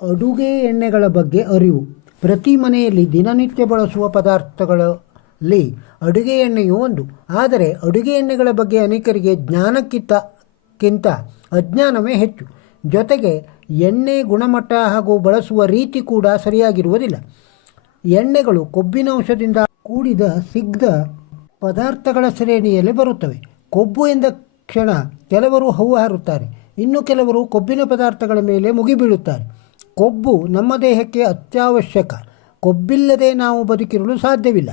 ಅಡುಗೆ ಎಣ್ಣೆಗಳ ಬಗ್ಗೆ ಅರಿವು. ಪ್ರತಿ ಮನೆಯಲ್ಲಿ ದಿನನಿತ್ಯ ಬಳಸುವ ಪದಾರ್ಥಗಳಲ್ಲಿ ಅಡುಗೆ ಎಣ್ಣೆಯೂ ಒಂದು. ಆದರೆ ಅಡುಗೆ ಎಣ್ಣೆಗಳ ಬಗ್ಗೆ ಅನೇಕರಿಗೆ ಜ್ಞಾನಕ್ಕಿಂತ ಅಜ್ಞಾನವೇ ಹೆಚ್ಚು. ಜೊತೆಗೆ ಎಣ್ಣೆ ಗುಣಮಟ್ಟ ಹಾಗೂ ಬಳಸುವ ರೀತಿ ಕೂಡ ಸರಿಯಾಗಿರುವುದಿಲ್ಲ. ಎಣ್ಣೆಗಳು ಕೊಬ್ಬಿನಾಂಶದಿಂದ ಕೂಡಿದ ಸಿಗ್ಧ ಪದಾರ್ಥಗಳ ಶ್ರೇಣಿಯಲ್ಲಿ ಬರುತ್ತವೆ. ಕೊಬ್ಬು ಎಂದ ಕ್ಷಣ ಕೆಲವರು ಹೌವು ಹಾರುತ್ತಾರೆ, ಇನ್ನು ಕೆಲವರು ಕೊಬ್ಬಿನ ಪದಾರ್ಥಗಳ ಮೇಲೆ ಮುಗಿಬೀಳುತ್ತಾರೆ. ಕೊಬ್ಬು ನಮ್ಮ ದೇಹಕ್ಕೆ ಅತ್ಯವಶ್ಯಕ. ಕೊಬ್ಬಿಲ್ಲದೆ ನಾವು ಬದುಕಿರಲು ಸಾಧ್ಯವಿಲ್ಲ.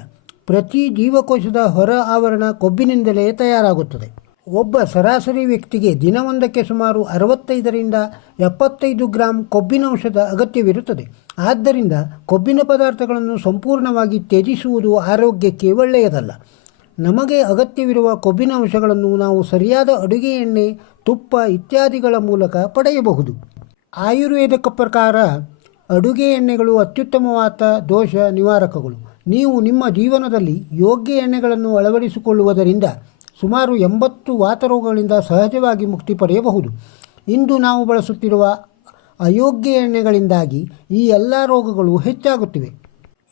ಪ್ರತಿ ಜೀವಕೋಶದ ಹೊರ ಆವರಣ ಕೊಬ್ಬಿನಿಂದಲೇ ತಯಾರಾಗುತ್ತದೆ. ಒಬ್ಬ ಸರಾಸರಿ ವ್ಯಕ್ತಿಗೆ ದಿನವೊಂದಕ್ಕೆ ಸುಮಾರು 65ರಿಂದ 75 ಗ್ರಾಂ ಕೊಬ್ಬಿನಾಂಶದ ಅಗತ್ಯವಿರುತ್ತದೆ. ಆದ್ದರಿಂದ ಕೊಬ್ಬಿನ ಪದಾರ್ಥಗಳನ್ನು ಸಂಪೂರ್ಣವಾಗಿ ತ್ಯಜಿಸುವುದು ಆರೋಗ್ಯಕ್ಕೆ ಒಳ್ಳೆಯದಲ್ಲ. ನಮಗೆ ಅಗತ್ಯವಿರುವ ಕೊಬ್ಬಿನ ಅಂಶಗಳನ್ನು ನಾವು ಸರಿಯಾದ ಅಡುಗೆ ಎಣ್ಣೆ, ತುಪ್ಪ ಇತ್ಯಾದಿಗಳ ಮೂಲಕ ಪಡೆಯಬಹುದು. ಆಯುರ್ವೇದಕ ಪ್ರಕಾರ ಅಡುಗೆ ಎಣ್ಣೆಗಳು ಅತ್ಯುತ್ತಮವಾದ ದೋಷ ನಿವಾರಕಗಳು. ನೀವು ನಿಮ್ಮ ಜೀವನದಲ್ಲಿ ಯೋಗ್ಯ ಎಣ್ಣೆಗಳನ್ನು ಅಳವಡಿಸಿಕೊಳ್ಳುವುದರಿಂದ ಸುಮಾರು 80 ವಾತರೋಗಗಳಿಂದ ಸಹಜವಾಗಿ ಮುಕ್ತಿ ಪಡೆಯಬಹುದು. ಇಂದು ನಾವು ಬಳಸುತ್ತಿರುವ ಅಯೋಗ್ಯ ಎಣ್ಣೆಗಳಿಂದಾಗಿ ಈ ಎಲ್ಲ ರೋಗಗಳು ಹೆಚ್ಚಾಗುತ್ತಿವೆ.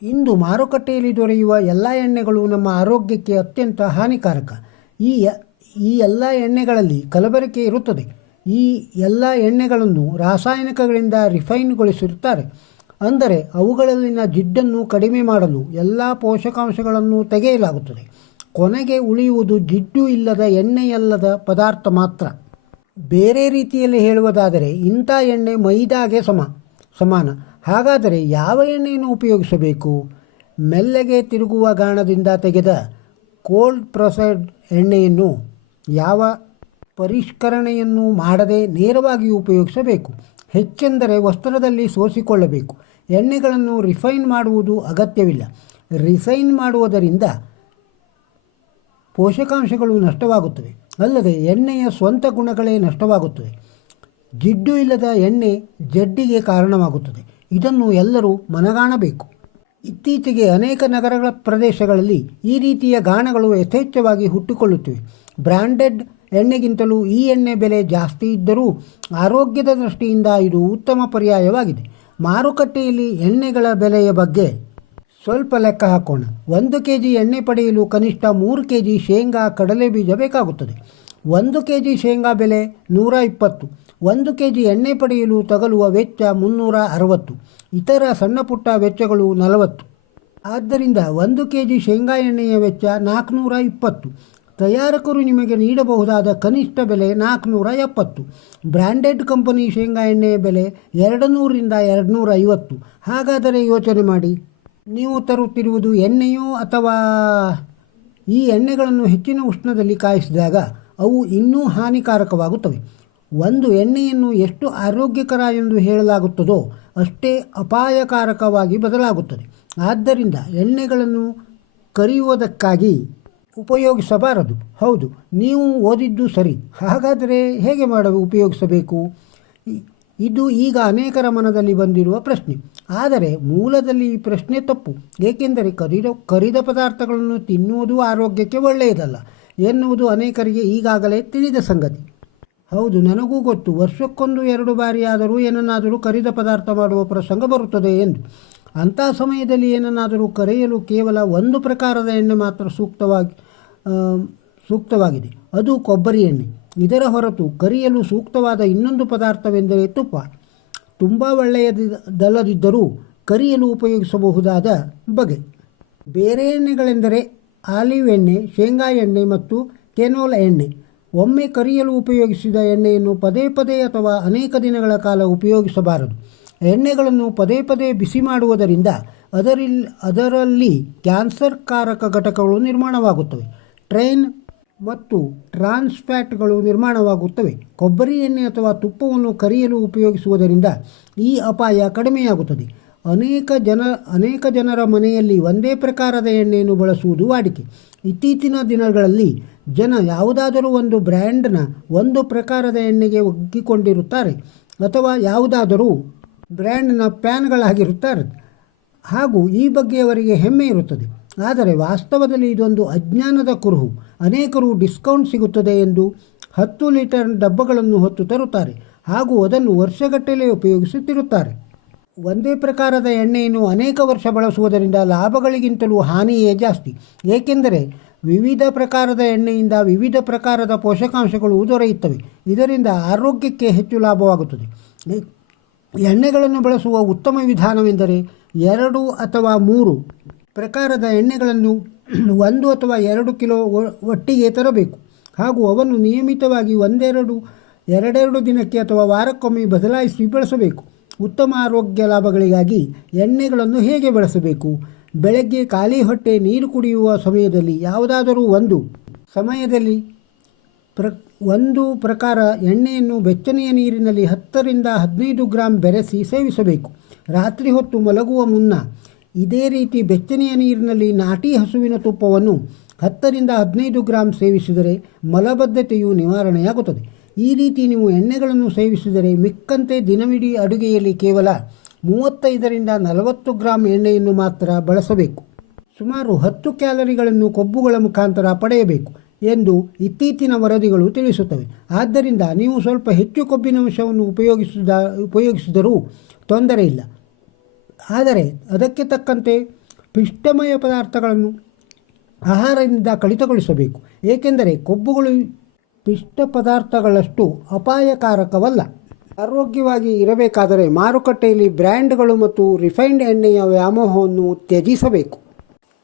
ಇಂದು ಮಾರುಕಟ್ಟೆಯಲ್ಲಿ ದೊರೆಯುವ ಎಲ್ಲ ಎಣ್ಣೆಗಳು ನಮ್ಮ ಆರೋಗ್ಯಕ್ಕೆ ಅತ್ಯಂತ ಹಾನಿಕಾರಕ. ಈ ಎಲ್ಲ ಎಣ್ಣೆಗಳಲ್ಲಿ ಕಲಬೆರಕೆ ಇರುತ್ತದೆ. ಈ ಎಲ್ಲ ಎಣ್ಣೆಗಳನ್ನು ರಾಸಾಯನಿಕಗಳಿಂದ ರಿಫೈನ್ಗೊಳಿಸಿರುತ್ತಾರೆ. ಅಂದರೆ ಅವುಗಳಲ್ಲಿನ ಜಿಡ್ಡನ್ನು ಕಡಿಮೆ ಮಾಡಲು ಎಲ್ಲ ಪೋಷಕಾಂಶಗಳನ್ನು ತೆಗೆಯಲಾಗುತ್ತದೆ. ಕೊನೆಗೆ ಉಳಿಯುವುದು ಜಿಡ್ಡು ಇಲ್ಲದ ಎಣ್ಣೆಯಲ್ಲದ ಪದಾರ್ಥ ಮಾತ್ರ. ಬೇರೆ ರೀತಿಯಲ್ಲಿ ಹೇಳುವುದಾದರೆ ಇಂಥ ಎಣ್ಣೆ ಮೈದಾಗೆ ಸಮಾನ. ಹಾಗಾದರೆ ಯಾವ ಎಣ್ಣೆಯನ್ನು ಉಪಯೋಗಿಸಬೇಕು? ಮೆಲ್ಲಗೆ ತಿರುಗುವ ಗಾಣದಿಂದ ತೆಗೆದ ಕೋಲ್ಡ್ ಪ್ರೆಸೆಡ್ ಎಣ್ಣೆಯನ್ನು ಯಾವ ಪರಿಷ್ಕರಣೆಯನ್ನು ಮಾಡದೆ ನೇರವಾಗಿ ಉಪಯೋಗಿಸಬೇಕು. ಹೆಚ್ಚೆಂದರೆ ವಸ್ತ್ರದಲ್ಲಿ ಸೋಸಿಕೊಳ್ಳಬೇಕು. ಎಣ್ಣೆಗಳನ್ನು ರಿಫೈನ್ ಮಾಡುವುದು ಅಗತ್ಯವಿಲ್ಲ. ರಿಫೈನ್ ಮಾಡುವುದರಿಂದ ಪೋಷಕಾಂಶಗಳು ನಷ್ಟವಾಗುತ್ತವೆ. ಅಲ್ಲದೆ ಎಣ್ಣೆಯ ಸ್ವಂತ ಗುಣಗಳೇ ನಷ್ಟವಾಗುತ್ತವೆ. ಜಿಡ್ಡು ಇಲ್ಲದ ಎಣ್ಣೆ ಜಡ್ಡಿಗೆ ಕಾರಣವಾಗುತ್ತದೆ. ಇದನ್ನು ಎಲ್ಲರೂ ಮನಗಾಣಬೇಕು. ಇತ್ತೀಚೆಗೆ ಅನೇಕ ನಗರಗಳ ಪ್ರದೇಶಗಳಲ್ಲಿ ಈ ರೀತಿಯ ಗಾಣಗಳು ಯಥೇಚ್ಛವಾಗಿ ಹುಟ್ಟಿಕೊಳ್ಳುತ್ತಿವೆ. ಬ್ರ್ಯಾಂಡೆಡ್ ಎಣ್ಣೆಗಿಂತಲೂ ಈ ಎಣ್ಣೆ ಬೆಲೆ ಜಾಸ್ತಿ ಇದ್ದರೂ ಆರೋಗ್ಯದ ದೃಷ್ಟಿಯಿಂದ ಇದು ಉತ್ತಮ ಪರ್ಯಾಯವಾಗಿದೆ. ಮಾರುಕಟ್ಟೆಯಲ್ಲಿ ಎಣ್ಣೆಗಳ ಬೆಲೆಯ ಬಗ್ಗೆ ಸ್ವಲ್ಪ ಲೆಕ್ಕ ಹಾಕೋಣ. 1 kg ಎಣ್ಣೆ ಪಡೆಯಲು ಕನಿಷ್ಠ 3 kg ಶೇಂಗಾ ಕಡಲೆ ಬೀಜ ಬೇಕಾಗುತ್ತದೆ. 1 kg ಶೇಂಗಾ ಬೆಲೆ 120. 1 kg ಎಣ್ಣೆ ಪಡೆಯಲು ತಗಲುವ ವೆಚ್ಚ 360. ಇತರ ಸಣ್ಣ ಪುಟ್ಟ ವೆಚ್ಚಗಳು 40. ಆದ್ದರಿಂದ 1 kg ಶೇಂಗಾ ಎಣ್ಣೆಯ ವೆಚ್ಚ 420. ತಯಾರಕರು ನಿಮಗೆ ನೀಡಬಹುದಾದ ಕನಿಷ್ಠ ಬೆಲೆ 470. ಬ್ರ್ಯಾಂಡೆಡ್ ಕಂಪನಿ ಶೇಂಗಾ ಎಣ್ಣೆಯ ಬೆಲೆ 200ರಿಂದ 250. ಹಾಗಾದರೆ ಯೋಚನೆ ಮಾಡಿ, ನೀವು ತರುತ್ತಿರುವುದು ಎಣ್ಣೆಯೋ ಅಥವಾ ಈ ಎಣ್ಣೆಗಳನ್ನು ಹೆಚ್ಚಿನ ಉಷ್ಣದಲ್ಲಿ ಕಾಯಿಸಿದಾಗ ಅವು ಇನ್ನೂ ಹಾನಿಕಾರಕವಾಗುತ್ತವೆ. ಒಂದು ಎಣ್ಣೆಯನ್ನು ಎಷ್ಟು ಆರೋಗ್ಯಕರ ಎಂದು ಹೇಳಲಾಗುತ್ತದೋ ಅಷ್ಟೇ ಅಪಾಯಕಾರಕವಾಗಿ ಬದಲಾಗುತ್ತದೆ. ಆದ್ದರಿಂದ ಎಣ್ಣೆಗಳನ್ನು ಕರಿಯುವುದಕ್ಕಾಗಿ ಉಪಯೋಗಿಸಬಾರದು. ಹೌದು, ನೀವು ಓದಿದ್ದು ಸರಿ. ಹಾಗಾದರೆ ಹೇಗೆ ಉಪಯೋಗಿಸಬೇಕು? ಇದು ಈಗ ಅನೇಕರ ಮನದಲ್ಲಿ ಬಂದಿರುವ ಪ್ರಶ್ನೆ. ಆದರೆ ಮೂಲದಲ್ಲಿ ಈ ಪ್ರಶ್ನೆ ತಪ್ಪು. ಏಕೆಂದರೆ ಕರಿದ ಪದಾರ್ಥಗಳನ್ನು ತಿನ್ನುವುದು ಆರೋಗ್ಯಕ್ಕೆ ಒಳ್ಳೆಯದಲ್ಲ ಎನ್ನುವುದು ಅನೇಕರಿಗೆ ಈಗಾಗಲೇ ತಿಳಿದ ಸಂಗತಿ. ಹೌದು, ನನಗೂ ಗೊತ್ತು. ವರ್ಷಕ್ಕೊಂದು 2 ಬಾರಿಯಾದರೂ ಏನನ್ನಾದರೂ ಕರಿದ ಪದಾರ್ಥ ಮಾಡುವ ಪ್ರಸಂಗ ಬರುತ್ತದೆ ಎಂದು. ಅಂಥ ಸಮಯದಲ್ಲಿ ಏನನ್ನಾದರೂ ಕರೆಯಲು ಕೇವಲ ಒಂದು ಪ್ರಕಾರದ ಎಣ್ಣೆ ಮಾತ್ರ ಸೂಕ್ತವಾಗಿದೆ. ಅದು ಕೊಬ್ಬರಿ ಎಣ್ಣೆ. ಇದರ ಹೊರತು ಕರಿಯಲು ಸೂಕ್ತವಾದ ಇನ್ನೊಂದು ಪದಾರ್ಥವೆಂದರೆ ತುಪ್ಪ. ತುಂಬ ಒಳ್ಳೆಯದಲ್ಲದಿದ್ದರೂ ಕರಿಯಲು ಉಪಯೋಗಿಸಬಹುದಾದ ಬಗೆ ಬೇರೆ ಎಣ್ಣೆಗಳೆಂದರೆ ಆಲಿವ್ ಎಣ್ಣೆ, ಶೇಂಗಾ ಎಣ್ಣೆ ಮತ್ತು ಕೆನೋಲ ಎಣ್ಣೆ. ಒಮ್ಮೆ ಕರಿಯಲು ಉಪಯೋಗಿಸಿದ ಎಣ್ಣೆಯನ್ನು ಪದೇ ಪದೇ ಅಥವಾ ಅನೇಕ ದಿನಗಳ ಕಾಲ ಉಪಯೋಗಿಸಬಾರದು. ಎಣ್ಣೆಗಳನ್ನು ಪದೇ ಪದೇ ಬಿಸಿ ಮಾಡುವುದರಿಂದ ಅದರಲ್ಲಿ ಕ್ಯಾನ್ಸರ್ಕಾರಕ ಘಟಕಗಳು ನಿರ್ಮಾಣವಾಗುತ್ತವೆ. ಟ್ರೈನ್ ಮತ್ತು ಟ್ರಾನ್ಸ್ಫ್ಯಾಟ್ಗಳು ನಿರ್ಮಾಣವಾಗುತ್ತವೆ. ಕೊಬ್ಬರಿ ಎಣ್ಣೆ ಅಥವಾ ತುಪ್ಪವನ್ನು ಕರಿಯಲು ಉಪಯೋಗಿಸುವುದರಿಂದ ಈ ಅಪಾಯ ಕಡಿಮೆಯಾಗುತ್ತದೆ. ಅನೇಕ ಜನರ ಮನೆಯಲ್ಲಿ ಒಂದೇ ಪ್ರಕಾರದ ಎಣ್ಣೆಯನ್ನು ಬಳಸುವುದು ವಾಡಿಕೆ. ಇತ್ತೀಚಿನ ದಿನಗಳಲ್ಲಿ ಜನ ಯಾವುದಾದರೂ ಒಂದು ಬ್ರ್ಯಾಂಡ್ನ ಒಂದು ಪ್ರಕಾರದ ಎಣ್ಣೆಗೆ ಒಗ್ಗಿಕೊಂಡಿರುತ್ತಾರೆ ಅಥವಾ ಯಾವುದಾದರೂ ಬ್ರ್ಯಾಂಡ್ನ ಫ್ಯಾನ್ಗಳಾಗಿರುತ್ತಾರೆ. ಹಾಗೂ ಈ ಬಗ್ಗೆ ಅವರಿಗೆ ಹೆಮ್ಮೆ ಇರುತ್ತದೆ. ಆದರೆ ವಾಸ್ತವದಲ್ಲಿ ಇದೊಂದು ಅಜ್ಞಾನದ ಕುರುಹು. ಅನೇಕರು ಡಿಸ್ಕೌಂಟ್ ಸಿಗುತ್ತದೆ ಎಂದು 10 ಲೀಟರ್ ಡಬ್ಬಗಳನ್ನು ಹೊತ್ತು ತರುತ್ತಾರೆ ಹಾಗೂ ಅದನ್ನು ವರ್ಷಗಟ್ಟಲೆ ಉಪಯೋಗಿಸುತ್ತಿರುತ್ತಾರೆ. ಒಂದೇ ಪ್ರಕಾರದ ಎಣ್ಣೆಯನ್ನು ಅನೇಕ ವರ್ಷ ಬಳಸುವುದರಿಂದ ಲಾಭಗಳಿಗಿಂತಲೂ ಹಾನಿಯೇ ಜಾಸ್ತಿ. ಏಕೆಂದರೆ ವಿವಿಧ ಪ್ರಕಾರದ ಎಣ್ಣೆಯಿಂದ ವಿವಿಧ ಪ್ರಕಾರದ ಪೋಷಕಾಂಶಗಳು ದೊರೆಯುತ್ತವೆ. ಇದರಿಂದ ಆರೋಗ್ಯಕ್ಕೆ ಹೆಚ್ಚು ಲಾಭವಾಗುತ್ತದೆ. ಎಣ್ಣೆಗಳನ್ನು ಬಳಸುವ ಉತ್ತಮ ವಿಧಾನವೆಂದರೆ 2 ಅಥವಾ 3 ಪ್ರಕಾರದ ಎಣ್ಣೆಗಳನ್ನು 1 ಅಥವಾ 2 ಕಿಲೋ ಒಟ್ಟಿಗೆ ತರಬೇಕು. ಹಾಗೂ ಅವನ್ನು ನಿಯಮಿತವಾಗಿ ಎರಡೆರಡು ದಿನಕ್ಕೆ ಅಥವಾ ವಾರಕ್ಕೊಮ್ಮೆ ಬದಲಾಯಿಸಿ ಬಳಸಬೇಕು. ಉತ್ತಮ ಆರೋಗ್ಯ ಲಾಭಗಳಿಗಾಗಿ ಎಣ್ಣೆಗಳನ್ನು ಹೇಗೆ ಬಳಸಬೇಕು? ಬೆಳಗ್ಗೆ ಖಾಲಿ ಹೊಟ್ಟೆ ನೀರು ಕುಡಿಯುವ ಸಮಯದಲ್ಲಿ ಯಾವುದಾದರೂ ಒಂದು ಸಮಯದಲ್ಲಿ ಒಂದು ಪ್ರಕಾರ ಎಣ್ಣೆಯನ್ನು ಬೆಚ್ಚನೆಯ ನೀರಿನಲ್ಲಿ 10 ರಿಂದ 15 ಗ್ರಾಂ ಬೆರೆಸಿ ಸೇವಿಸಬೇಕು. ರಾತ್ರಿ ಹೊತ್ತು ಮಲಗುವ ಮುನ್ನ ಇದೇ ರೀತಿ ಬೆಚ್ಚನೆಯ ನೀರಿನಲ್ಲಿ ನಾಟಿ ಹಸುವಿನ ತುಪ್ಪವನ್ನು 10 ರಿಂದ 15 ಗ್ರಾಂ ಸೇವಿಸಿದರೆ ಮಲಬದ್ಧತೆಯು ನಿವಾರಣೆಯಾಗುತ್ತದೆ. ಈ ರೀತಿ ನೀವು ಎಣ್ಣೆಗಳನ್ನು ಸೇವಿಸಿದರೆ ಮಿಕ್ಕಂತೆ ದಿನವಿಡೀ ಅಡುಗೆಯಲ್ಲಿ ಕೇವಲ 35 ರಿಂದ 40 ಗ್ರಾಂ ಎಣ್ಣೆಯನ್ನು ಮಾತ್ರ ಬಳಸಬೇಕು. ಸುಮಾರು 10 ಕ್ಯಾಲರಿಗಳನ್ನು ಕೊಬ್ಬುಗಳ ಮುಖಾಂತರ ಪಡೆಯಬೇಕು ಎಂದು ಇತ್ತೀಚಿನ ವರದಿಗಳು ತಿಳಿಸುತ್ತವೆ. ಆದ್ದರಿಂದ ನೀವು ಸ್ವಲ್ಪ ಹೆಚ್ಚು ಕೊಬ್ಬಿನಂಶವನ್ನು ಉಪಯೋಗಿಸಿದರೂ ತೊಂದರೆ ಇಲ್ಲ. ಆದರೆ ಅದಕ್ಕೆ ತಕ್ಕಂತೆ ಪಿಷ್ಟಮಯ ಪದಾರ್ಥಗಳನ್ನು ಆಹಾರದಿಂದ ಕಡಿತಗೊಳಿಸಬೇಕು. ಏಕೆಂದರೆ ಕೊಬ್ಬುಗಳು ಪಿಷ್ಟ ಪದಾರ್ಥಗಳಷ್ಟು ಅಪಾಯಕಾರಕವಲ್ಲ. ಆರೋಗ್ಯವಾಗಿ ಇರಬೇಕಾದರೆ ಮಾರುಕಟ್ಟೆಯಲ್ಲಿ ಬ್ರ್ಯಾಂಡ್ಗಳು ಮತ್ತು ರಿಫೈನ್ಡ್ ಎಣ್ಣೆಯ ವ್ಯಾಮೋಹವನ್ನು ತ್ಯಜಿಸಬೇಕು.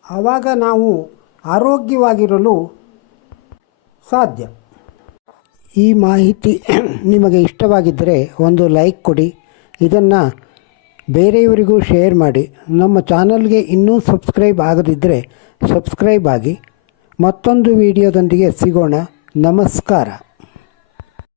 ಆವಾಗ ನಾವು ಆರೋಗ್ಯವಾಗಿರಲು ಸಾಧ್ಯ. ಈ ಮಾಹಿತಿ ನಿಮಗೆ ಇಷ್ಟವಾಗಿದ್ದರೆ ಒಂದು ಲೈಕ್ ಕೊಡಿ. ಇದನ್ನು ಬೇರೆಯವರಿಗೂ ಶೇರ್ ಮಾಡಿ. ನಮ್ಮ ಚಾನಲ್ಗೆ ಇನ್ನೂ ಸಬ್ಸ್ಕ್ರೈಬ್ ಆಗದಿದ್ದರೆ ಸಬ್ಸ್ಕ್ರೈಬ್ ಆಗಿ. ಮತ್ತೊಂದು ವಿಡಿಯೋದೊಂದಿಗೆ ಸಿಗೋಣ. ನಮಸ್ಕಾರ.